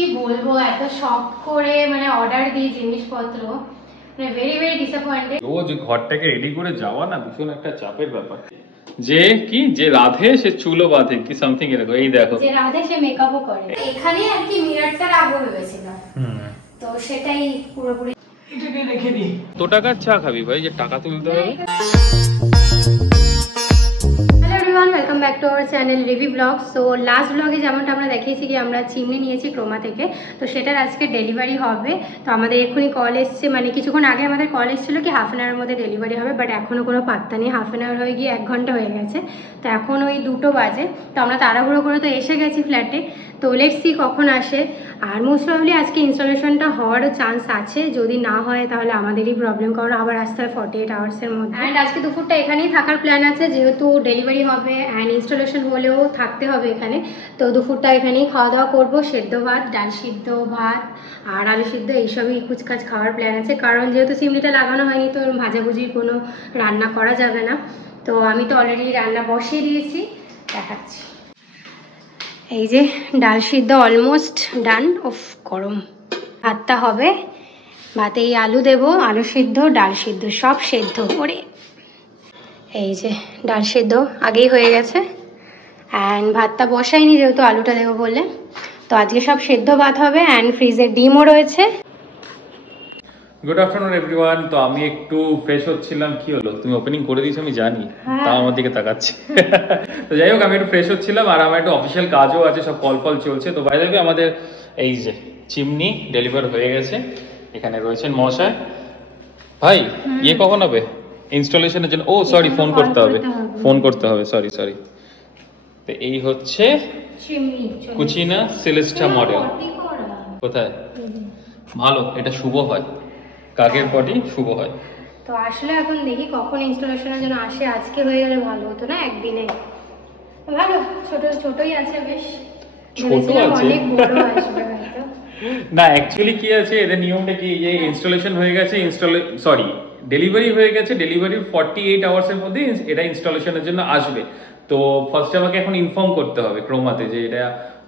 কি বলবো, এত শখ করে মানে অর্ডার দিই জিনিসপত্র, মানে ভেরি ভেরি ডিসঅ্যাপয়েন্টেড। রোজ ঘরটাকে রেডি করে যাওয়া না ভীষণ একটা চাপের ব্যাপার। যে কি যে রাধে সে চুলও বাঁধে কি সামথিং এরকম। এই দেখো যে রাধে সে মেকআপও করে। এখানে আর কি মিররটা রাখবো ভেবেছিলাম, তো সেটাই পুরোপুরি এটাকে রেখে দিই। তো টাকার চা খাবি ভাই, যে টাকা তুলতে হবে। Welcome back to our channel রিভি ব্লগস। সো লাস্ট ব্লগে যেমনটা আমরা দেখিয়েছি কি আমরা চিমনি নিয়েছি ক্রোমা থেকে, তো সেটার আজকে ডেলিভারি হবে। তো আমাদের এক্ষুনি কল এসছে, মানে কিছুক্ষণ আগে আমাদের কল এসেছিলো কি হাফ অ্যান আওয়ারের মধ্যে ডেলিভারি হবে, বাট এখনও কোনো পাত্তা নেই। হাফ অ্যান আওয়ার হয়ে গিয়ে 1 ঘন্টা হয়ে গেছে, তো এখন ওই 2টো বাজে। তো আমরা তাড়াহুড়ো করে তো এসে গেছি ফ্ল্যাটে, তো লেটস সি কখন আসে। আর মোস্ট প্রবলি আজকে ইনস্টলেশনটা হওয়ারও চান্স আছে, যদি না হয় তাহলে আমাদেরই প্রবলেম, কারণ আবার আসতে হয় 48 আওয়ার্সের মধ্যে। অ্যান্ড আজকে দুপুরটা এখানেই থাকার প্ল্যান আছে, যেহেতু ডেলিভারি হবে অ্যান্ড ইনস্টলেশন হলেও থাকতে হবে এখানে। তো দুপুরটা এখানেই খাওয়া দাওয়া করবো, সেদ্ধ ভাত, ডাল সিদ্ধ ভাত আর আলু সিদ্ধ এইসবই কুচকাচ খাওয়ার প্ল্যান আছে, কারণ যেহেতু চিমনিটা লাগানো হয়নি তো ভাজাভুজির কোনো রান্না করা যাবে না। তো আমি তো অলরেডি রান্না বসিয়ে দিয়েছি, দেখাচ্ছি। এই যে ডাল সিদ্ধ অলমোস্ট ডান। অফ গরম ভাতটা হবে, ভাতে এই আলু দেবো, আলু সিদ্ধ ডাল সিদ্ধ সব সেদ্ধ। ওরে এই যে ডাল সিদ্ধ আগেই হয়ে গেছে, অ্যান্ড ভাতটা বসাইনি যেহেতু আলুটা দেবো বলে। তো আজকে সব সেদ্ধ ভাত হবে, অ্যান্ড ফ্রিজে ডিমও রয়েছে। Good afternoon everyone. তো আমি একটু ফ্রেশ হচ্ছিলাম। কি হলো, তুমি ওপেনিং করে দিয়েছো আমি জানি, তাও আমার দিকে তাকাচ্ছি। তো যাই হোক, আমি একটু ফ্রেশ হচ্ছিলাম আর আমার একটু অফিসিয়াল কাজও আছে, সব কল ফল চলছে। তো বাইরে আমাদের এই যে চিমনি ডেলিভার হয়ে গেছে। এখানে রয়েছেন মহাশয়। ভাই ইয়ে কখন হবে ইনস্টলেশনের জন্য? ও সরি, ফোন করতে হবে, সরি। তো এই হচ্ছে কুচিনা সেলেস্টা মডেল। কোথায়? ভালো, এটা শুভ হয়, কাকের পটি শুভ হয়। তো আসলে এখন দেখি কখন ইনস্টলেশনের জন্য আসে, আজকে হয়ে গেলে ভালো হতো না একদিনে। ভালো ছোটই আছে, বেশ ছোট আছে, অনেক বড় আসবে হয়তো। না অ্যাকচুয়ালি কি আছে, এদের নিয়মটা কি, যে ইনস্টলেশন হয়ে গেছে, ডেলিভারি হয়ে গেছে, ডেলিভারির 48 আওয়ার্সের মধ্যে এটা ইনস্টলেশনের জন্য আসবে। তো ফার্স্টে আমাকে এখন ইনফর্ম করতে হবে ক্রোমাতে যে এটা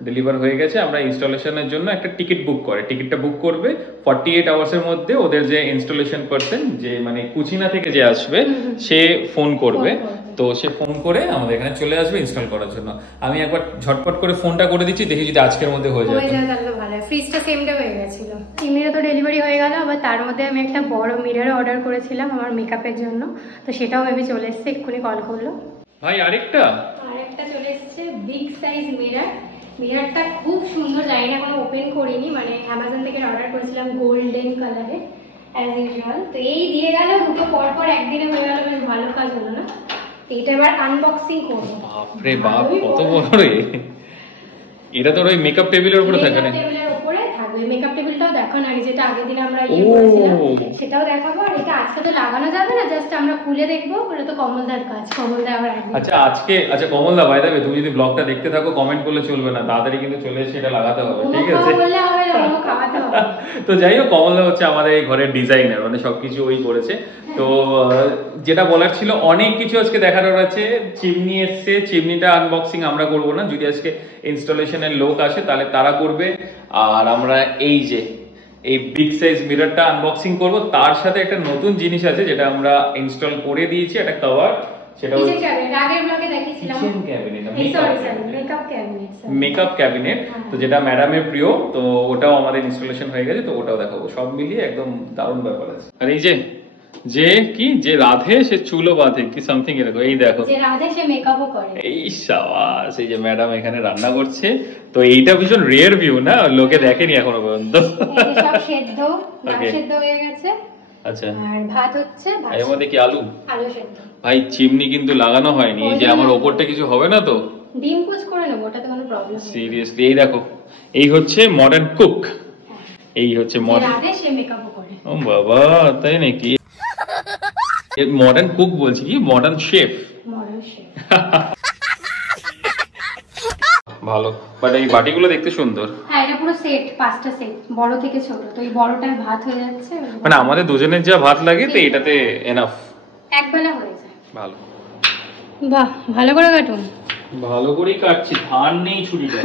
ডেলিভার হয়ে গেছে। আমরা ইনস্টলেশনের জন্য একটা টিকিট বুক করে, টিকিটটা বুক করবে 48 আওয়ার্সের মধ্যে। ওদের যে ইনস্টলেশন পারসন, যে মানে কুচিনা থেকে যে আসবে, সে ফোন করবে। তো সে ফোন করে আমাদের এখানে চলে আসবে ইনস্টল করার জন্য। আমি একবার ঝটপট করে ফোনটা করে দিচ্ছি, দেখি যদি আজকের মধ্যে হয়ে যায় তাহলে তো ভালো। ফ্রিজটা সেম ডে হয়ে গেছিল, চিমনিটা তো ডেলিভারি হয়ে গেল। আবার তার মধ্যে আমি একটা বড় মিরর অর্ডার করেছিলাম আমার মেকআপের জন্য, তো সেটাও ভেবে চলে এসেছে, এক্ষুনি কল করলো ভাই। আরেকটা চলে এসেছে বিগ সাইজ মিরর। মিররটা খুব সুন্দর, জানি না এখনো ওপেন করিনি, মানে অ্যামাজন থেকে অর্ডার করেছিলাম গোল্ডেন কালারে অ্যাজ ইউজুয়াল। তো এই দিয়ে গেল দুটো পর একদিনে হয়ে গেল, বেশ ভালো কাজ হলো না? এইটা এবার আনবক্সিং করবো। বাপরে বাপ, কত বড় রে! এটা তো ওই মেকআপ টেবিলের উপরে থাকে না? টেবিলের উপরে থাকবে। মেকআপ টেবিলটাও দেখানো আগে, যেটা আগের দিন আমরা ইয়ে করেছিলাম সেটাও দেখাবো। আর এটা আজকে তো লাগানো যাবে না, জাস্ট আমরা খুলে দেখবো। ওটা তো কমলদার কাজ, কমলদা আবার আচ্ছা কমলদা, ভাই দেবে, তুমি যদি ব্লগটা দেখতে থাকো কমেন্ট করলে চলবে না, তাড়াতাড়ি কিন্তু চলে এসে এটা লাগাতে হবে, ঠিক আছে? তো যাই হোক, কমলদা হচ্ছে আমাদের এই ঘরের ডিজাইনার, মানে সবকিছু ওই করেছে। তো যেটা বলার ছিল, অনেক কিছু আজকে দেখানোর আছে। চিমনি এসছে, চিমনিটা আনবক্সিং আমরা করবো না, যদি আজকে ইনস্টলেশনের লোক আসে তাহলে তারা করবে। আর আমরা এই যে এই বিগ সাইজ মিররটা আনবক্সিং করব। তার সাথে একটা নতুন জিনিস আছে যেটা আমরা ইনস্টল করে দিয়েছি, একটা কভার। সেটা হচ্ছে মেকআপ ক্যাবিনেট। তো যেটা ম্যাডামের প্রিয়, তো ওটাও আমাদের ইনস্টলেশন হয়ে গেছে, তো ওটাও দেখাবো। সব মিলিয়ে একদম দারুণ ব্যাপার আছে। আর এই যে রাধে সে চুলও বাঁধে কি সামথিং এরকম। এই দেখো, যে রাধে সে মেকআপও করে। এই সাবাস, এই যে ম্যাডাম এখানে রান্না করছে। তো এইটা ভীষণ রিয়ার ভিউ না, লোকে দেখেনি এখনো পর্যন্ত। সব সেদ্ধ, ডাল সেদ্ধ হয়ে গেছে। আচ্ছা, আর ভাত হচ্ছে, এর মধ্যে কি আলু সেদ্ধ। ভাই চিমনি কিন্তু লাগানো হয়নি, এই যে আমার ওপরটা কিছু হবে না তো? ডিম কুচ করে নেব, ওটাতে কোনো প্রবলেম নেই। সিরিয়াসলি এই দেখো, এই হচ্ছে মডার্ন কুক। এই হচ্ছে রাধে সে মেকআপও করে। ও বাবা, তাই নাকি? মডার্ন কুক বলছি কি, মডার্ন শেফ। ভালো, বাট এই বাটিগুলো দেখতে সুন্দর। হ্যাঁ, এটা পুরো সেট, 5টা সেট, বড় থেকে ছোট। তো এই বড়টায় ভাত হয়ে যাচ্ছে, মানে আমাদের দুজনের যা ভাত লাগে তো এটাতে এনাফ, একবেলা হয়ে যায়। ভালো। বাহ, ভালো করে কাটুন। ভালো করেই কাটছি, ধার নেই ছুরিটা।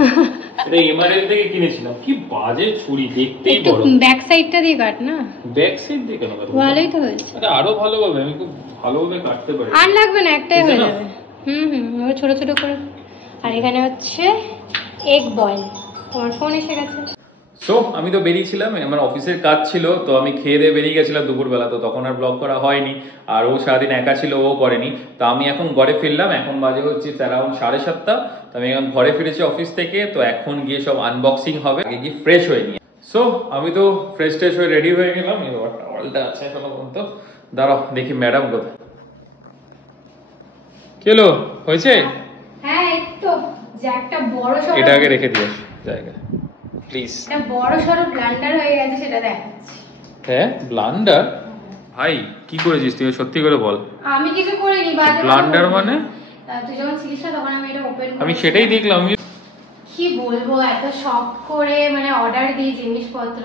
এটা এমআরএল থেকে কিনেছিলাম, কি বাজে ছুরি, দেখতেই বড়। ব্যাক সাইডটা দিয়ে কাট না, ব্যাক সাইড দিয়ে কেন কাটবো? ভালোই তো হয়েছে। এটা আরো ভালো হবে, আমি খুব ভালোভাবে কাটতে পারি। আর লাগবে না, একটাই হয়ে যাবে। ওই ছোট ছোট করে। আর এখানে হচ্ছে এগ বয়েল। তোমার ফোন এসে গেছে। সো আমি তো বেরিয়েছিলাম, আমার অফিসের কাজ ছিল, তো আমি খেয়ে দিয়ে বেরিয়ে গেছিলাম দুপুরবেলা, তো তখন আর ব্লগ করা হয়নি। আর ও সারাদিন একা ছিল, ও করেনি। তো আমি এখন ঘরে ফিরলাম, এখন বাজে হচ্ছে অ্যারাউন্ড 7:30। তো আমি এখন ঘরে ফিরেছি অফিস থেকে, তো এখন গিয়ে সব আনবক্সিং হবে, আগে গিয়ে ফ্রেশ হয়ে নিয়ে। সো আমি তো ফ্রেশ ট্রেশ হয়ে রেডি হয়ে গেলাম। এবার টাওয়ালটা আছে এখনো পর্যন্ত, দাঁড়াও দেখি ম্যাডাম কোথায়। কি হলো, হয়েছে? হ্যাঁ এই তো, যে একটা বড় সড়ো, এটা আগে রেখে দিও জায়গায় প্লিজ। একটা বড় সড়ো ব্লান্ডার হয়ে গেছে, সেটা দেখাচ্ছি। হ্যাঁ ব্লান্ডার? ভাই কি করেছিস তুই, সত্যি করে বল। আমি কিছু করিনি, বাজে ব্লান্ডার মানে? তুই যখন ছিলিস না তখন আমি এটা ওপেন আমি সেটাই দেখলাম। কি বলবো, এত শখ করে মানে অর্ডার দিই জিনিসপত্র,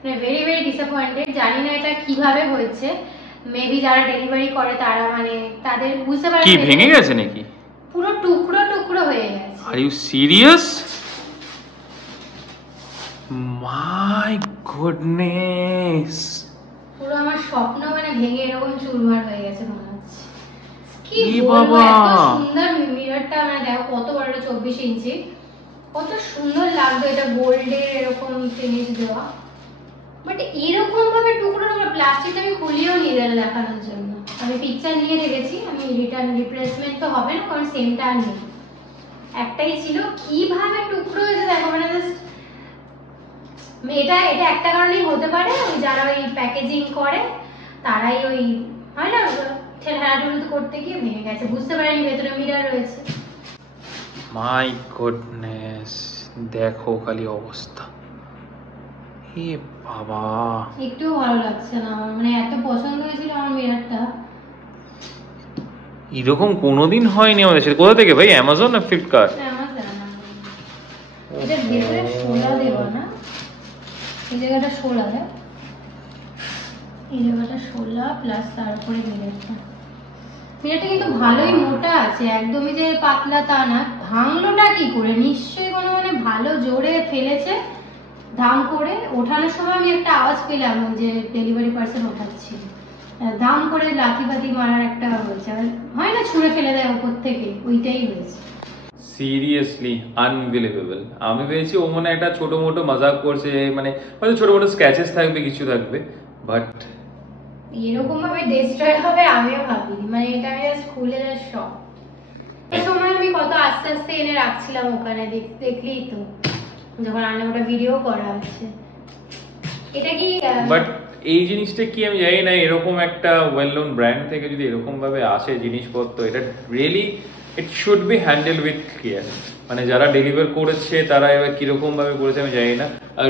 মানে ভেরি ভেরি ডিসঅ্যাপয়েন্টেড। জানি না এটা কিভাবে হয়েছে, মেবি যারা ডেলিভারি করে তারা মানে তাদের বুঝতে পারে। কি ভেঙে গেছে নাকি? পুরো টুকরো টুকরো হয়ে গেছে। Are you serious? My goodness, পুরো আমার স্বপ্ন মানে ভেঙে এরকম চুরমার হয়ে গেছে মনে হচ্ছে। কি কি বলবো, বাবা! এত সুন্দর মিররটা, মানে দেখো কত বড়, 24 ইঞ্চি, কত সুন্দর লাগবে এটা, গোল্ডের এরকম ফিনিশ দেওয়া। বাট এরকম ভাবে টুকরো টুকরো প্লাস্টিক আমি খুলিও নিয়ে গেলে দেখানোর জন্য। আমি পিকচার নিয়ে রেখেছি, আমি রিটার্ন রিপ্লেসমেন্ট তো হবে না, কারণ সেমটা আর নেই, একটাই ছিল। কিভাবে টুকরো হয়েছে দেখো, মানে জাস্ট এটা এটা একটা কারণেই হতে পারে, ওই যারা ওই প্যাকেজিং করে তারাই ওই হয় না ঠেলাঠেলি করতে গিয়ে ভেঙে গেছে, বুঝতে পারেনি ভেতরে মিরর রয়েছে। মাই গুডনেস, দেখো খালি অবস্থা। হে বাবা, একটু ভালো লাগছে না আমার, মানে এত পছন্দ হয়েছিল আমার মিররটা। এরকম কোনোদিন হয়নি আমাদের সাথে। কোথা থেকে ভাই, অ্যামাজন না ফ্লিপকার্ট? এটা ভেতরে শোলা দেওয়া না, এই জায়গাটা শোলা দেয়, এই জায়গাটা শোলা প্লাস তারপরে মিররটা। মিররটা কিন্তু ভালোই মোটা আছে, একদমই যে পাতলা তা না। ভাঙলোটা কি করে, নিশ্চয়ই কোনো মানে ভালো জোরে ফেলেছে, দাম করে ওঠানোর সময় আমি একটা আওয়াজ পেলাম, যে ডেলিভারি পার্সন ওঠাচ্ছিল, দাম করে লাথি বাতি মারার একটা হয়েছে, হয় না ছুঁড়ে ফেলে দেয় উপর থেকে, ওইটাই হয়েছে। Seriously unbelievable. আমি ভেবেছি ও মনে একটা ছোট মোটো মজাক করছে, মানে হয়তো ছোট মোটো স্ক্র্যাচেস থাকবে, কিছু থাকবে, বাট এরকম ভাবে ডিস্ট্রয় হবে আমিও ভাবিনি, মানে এটা আমি জাস্ট খুলে জাস্ট শক। এই সময় আমি কত আস্তে আস্তে এনে রাখছিলাম ওখানে, দেখলেই তো যখন আনে ওটা ভিডিও করা আছে। এটা কি বাট এই জিনিসটা কি আমি জানি না, এরকম একটা ওয়েল নোন ব্র্যান্ড থেকে যদি এরকম ভাবে আসে জিনিসপত্র, এটা really it should be handle with care. মানে যারা ডেলিভার করেছে তারা এবার কিরকম ভাবে করেছে আমি জানি না।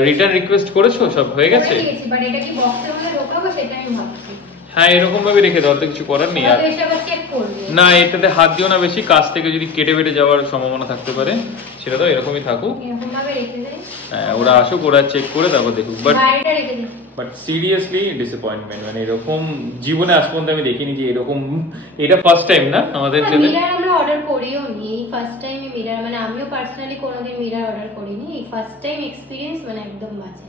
রিটার্ন রিকোয়েস্ট করেছো, সব হয়ে গেছে? বাট এটা কি বক্সের মধ্যে ঢোকাবো সেটা আমি ভাবছি। হ্যাঁ এরকম ভাবে রেখে দাও, তো কিছু করার নেই। আর চেক করবে না, এটাতে হাত দিও না বেশি, কাছ থেকে যদি কেটে বেটে যাওয়ার সম্ভাবনা থাকতে পারে, সেটা তো এরকমই থাকুক। এরকম ভাবে রেখে দেই, হ্যাঁ ওরা আসুক, ওরা চেক করে তারপর দেখুক। বাইরেটা রেখে দিই। বাট সিরিয়াসলি ডিসঅ্যাপয়েন্টমেন্ট, মানে এরকম জীবনে আজ পর্যন্ত আমি দেখিনি যে এরকম। এটা ফার্স্ট টাইম না আমাদের জন্য। মিরর আমরা অর্ডার করিও নি, এই ফার্স্ট টাইম মিরর, মানে আমিও পার্সোনালি কোনোদিন মিরর অর্ডার করিনি, এই ফার্স্ট টাইম এক্সপেরিয়েন্স, মানে একদম বাজে।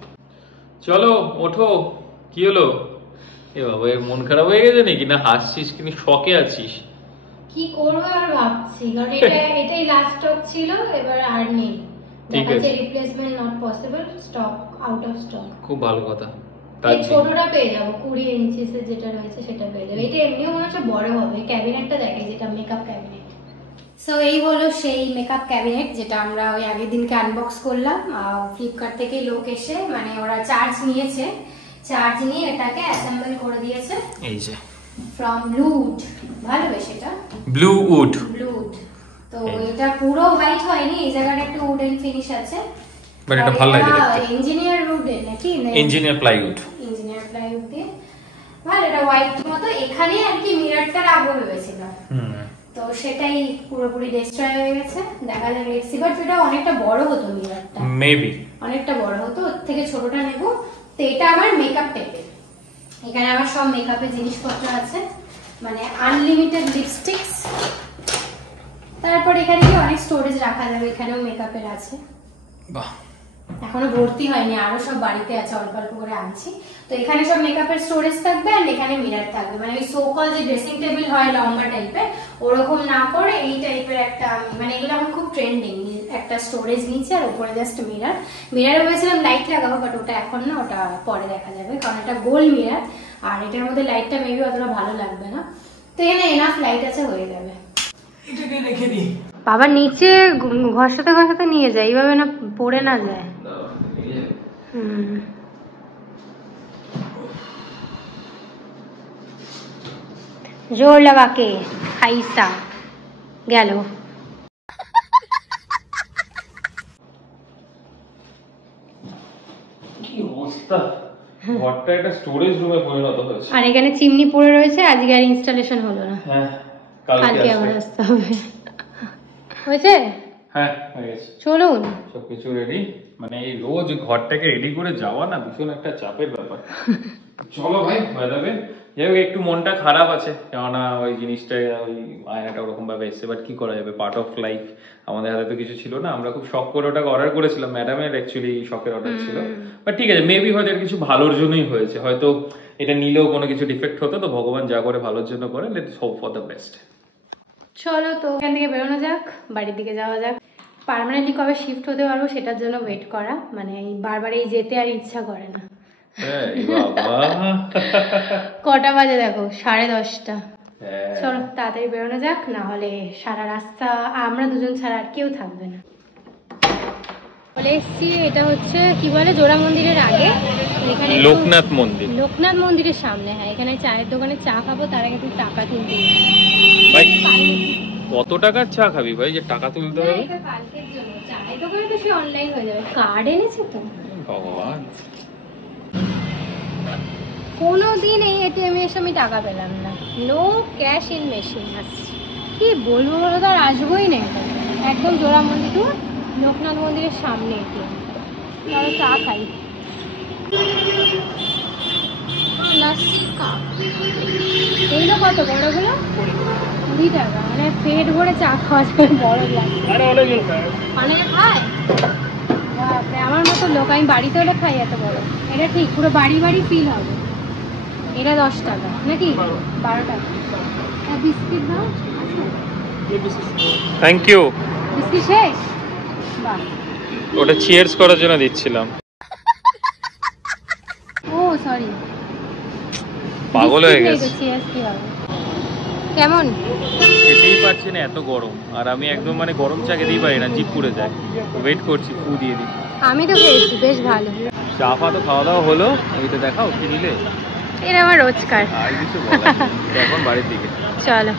চলো ওঠো, কি হলো? এ বাবা, এর মন খারাপ হয়ে গেছে নাকি, না হাসছিস কিন্তু শকে আছিস? কি করবো আর ভাবছি, কারণ এটাই লাস্ট স্টক ছিল, এবার আর নেই, ঠিক দেখাচ্ছে আছে। Replacement not possible, stock out of stock. খুব ভালো কথা। এই ছোটটা পেয়ে যাবো, 20 ইঞ্চিসের যেটা রয়েছে সেটা পেয়ে যাবো। এটা এমনিও মনে হচ্ছে বড় হবে, ক্যাবিনেটটা দেখে যেটা মেকআপ ক্যাবিনেট। সো এই হলো সেই মেকআপ ক্যাবিনেট যেটা আমরা ওই আগের দিনকে আনবক্স করলাম। ফ্লিপকার্ট থেকে লোক এসে মানে ওরা চার্জ নিয়েছে, চার্জ নিয়ে এটাকে অ্যাসেম্বল করে দিয়েছে। এই যে ফ্রম ব্লুউড, ভালো বেশ এটা ব্লুউড। ব্লুউড, তো এটা পুরো হোয়াইট হয়নি, এই জায়গাটা একটু উডেন ফিনিশ আছে, বাট এটা ভালো লাগে দেখতে। ইঞ্জিনিয়ার উডেন নাকি, ইঞ্জিনিয়ার প্লাইউড, ইঞ্জিনিয়ার প্লাইউড দিয়ে ভালো, এটা হোয়াইট মতো। এখানে আর কি মিররটা রাখবো ভেবেছিলাম, তো সেটাই পুরোপুরি ডিস্ট্রয় হয়ে গেছে। দেখা যাক রেক্সি, বাট এটা অনেকটা বড় হতো মিররটা, মেবি অনেকটা বড় হতো, ওর থেকে ছোটটা নেব। তো এটা আমার মেকআপ টেবিল, এখানে আমার সব মেকআপের জিনিসপত্র আছে, মানে আনলিমিটেড লিপস্টিক্স, তারপর এখানে কি অনেক স্টোরেজ রাখা যাবে, এখানেও মেকআপের আছে। বাহ, এখনো ভর্তি হয়নি, আরো সব বাড়িতে আছে, অল্প অল্প করে আনছি। তো এখানে সব মেকআপের স্টোরেজ থাকবে আর এখানে মিরর থাকবে, মানে ওই সোকল যে ড্রেসিং টেবিল হয় লম্বা টাইপের, ওরকম না করে এই টাইপের একটা, মানে এগুলো এখন খুব ট্রেন্ডিং, একটা স্টোরেজ নিচে আর উপরে জাস্ট মিরর। মিররে ভেবেছিলাম লাইট লাগাবো, বাট ওটা এখন না, ওটা পরে দেখা যাবে, কারণ এটা গোল মিরর আর এটার মধ্যে লাইটটা মেবি অতটা ভালো লাগবে না। তো এখানে এনাফ লাইট আছে, হয়ে যাবে। এটাকে রেখে দিই। বাবা নিচে ঘষাতে ঘষাতে নিয়ে যায়, এইভাবে না পড়ে না যায়। जोर लगा के खाइसा गেল। কি অবস্থা, ঘরটা একটা স্টোরেজ রুমে পরিণত হয়েছে। আর এখানে চিমনি পড়ে রয়েছে, আজকে আর ইনস্টলেশন হলো না। হ্যাঁ, কালকে আবার আসতে হবে। হয়েছে? হ্যাঁ, হয়ে গেছে। চলুন, সবকিছু রেডি। মানে এই রোজ ঘরটাকে রেডি করে যাওয়া না ভীষণ একটা চাপের ব্যাপার। চলো ভাই, হয়ে যাবে। যাই হোক, একটু মনটা খারাপ আছে, কেননা ওই জিনিসটা, ওই আয়নাটা ওরকম ভাবে এসছে, বাট কি করা যাবে, পার্ট অফ লাইফ। আমাদের হাতে তো কিছু ছিল না, আমরা খুব শখ করে ওটাকে অর্ডার করেছিলাম, ম্যাডামের অ্যাকচুয়ালি শখের অর্ডার ছিল। বাট ঠিক আছে, মেবি হয়তো কিছু ভালোর জন্যই হয়েছে, হয়তো এটা নিলেও কোনো কিছু ডিফেক্ট হতো, তো ভগবান যা করে ভালোর জন্য করে, let's hope for the best. চলো তো এখান থেকে বেরোনো যাক, বাড়ির দিকে যাওয়া যাক। পার্মানেন্টলি কবে শিফট হতে পারবো সেটার জন্য ওয়েট করা, মানে এই বারবার এই যেতে আর ইচ্ছা করে না। কটা বাজে দেখো, 10:30। চলো তাড়াতাড়ি বেরোনো যাক, না হলে সারা রাস্তা আমরা দুজন ছাড়া আর কেউ থাকবে না। বলে এসছি, এটা হচ্ছে কি বলে, জোড়া মন্দিরের আগে, এখানে লোকনাথ মন্দির, লোকনাথ মন্দিরের সামনে। হ্যাঁ, এখানে চায়ের দোকানে চা খাবো, তার আগে তুই টাকা তুলতে ভাই। কত টাকার চা খাবি ভাই যে টাকা তুলতে হবে? কালকের জন্য চায়ের দোকানে তো সে অনলাইন হয়ে যাবে। কার্ড এনেছে তো ভগবান, কোনোদিন এই এটিএম এর আমি টাকা পেলাম না, নো ক্যাশ ইন মেশিন। আসছে কি বলবো, বলো তো আর আসবোই না এখানে। একদম জোড়া মন্দির টু লোকনাথ মন্দিরের সামনে এটিএম। তাহলে চা খাই, লাস্সি কাপ। এইগুলো কত বড়গুলো? 20 টাকা, মানে পেট ভরে চা খাওয়া যাবে বড় গ্লাস। অনেকে খায়, বাপরে আমার মতো লোক, আমি বাড়িতে হলে খাই এত বড়। এটা ঠিক পুরো বাড়ি বাড়ি ফিল হবে। এটা 10 টাকা নাকি 12 টাকা। বিস্কিট দাও, থ্যাংক ইউ। বিস্কিট শেষ? বাহ, ওটা চিয়ার্স করার জন্য দিচ্ছিলাম। ও সরি, পাগল হয়ে গেছে। চিয়ার্স কি হবে? কেমন? খেতেই পারছি না, এত গরম। আর আমি একদম মানে গরম চা খেতেই পারি না, জিভ পুড়ে যায়। ওয়েট করছি ফু দিয়ে দিই। আমি তো খেয়েছি, বেশ ভালো। চা ফা তো খাওয়া দাওয়া হলো, এইটা দেখাও কি নিলে। এটা আমার রোজকার। আর কিছু বলার নেই, এখন বাড়ির দিকে চলো।